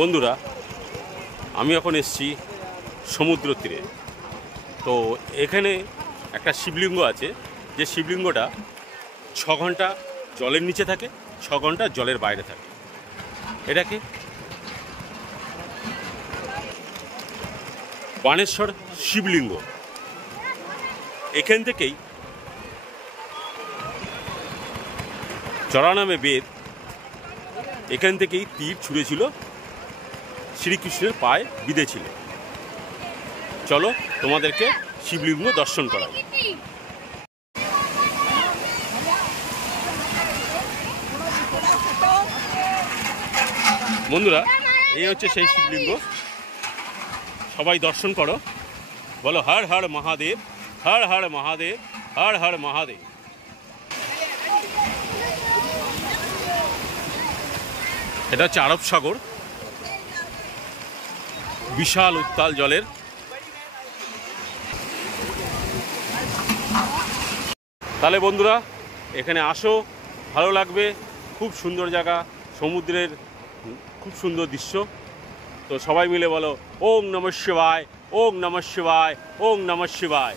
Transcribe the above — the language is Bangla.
বন্ধুরা, আমি এখন এসেছি সমুদ্র তীরে। তো এখানে একটা শিবলিঙ্গ আছে, যে শিবলিঙ্গটা 6 ঘন্টা জলের নিচে থাকে, 6 ঘন্টা জলের বাইরে থাকে। এটাকে বাণেশ্বর শিবলিঙ্গ। এখান থেকেই চড়া নামে বেদ, এখান থেকেই তীর ছুঁড়েছিল, শ্রীকৃষ্ণের পায়ে বিঁধেছিল। চলো তোমাদেরকে শিবলিঙ্গ দর্শন করাই। বন্ধুরা, এই হচ্ছে সেই শিবলিঙ্গ। সবাই দর্শন করো, বলো হর হর মহাদেব, হর হর মহাদেব, হর হর মহাদেব। এটা হচ্ছে আরব সাগর, বিশাল উত্তাল জলের। তাহলে বন্ধুরা, এখানে আসো, ভালো লাগবে। খুব সুন্দর জায়গা, সমুদ্রের খুব সুন্দর দৃশ্য। তো সবাই মিলে বলো ওং নমঃ শিবায়, ওং নমঃ শিবায়, ওং নমঃ শিবায়।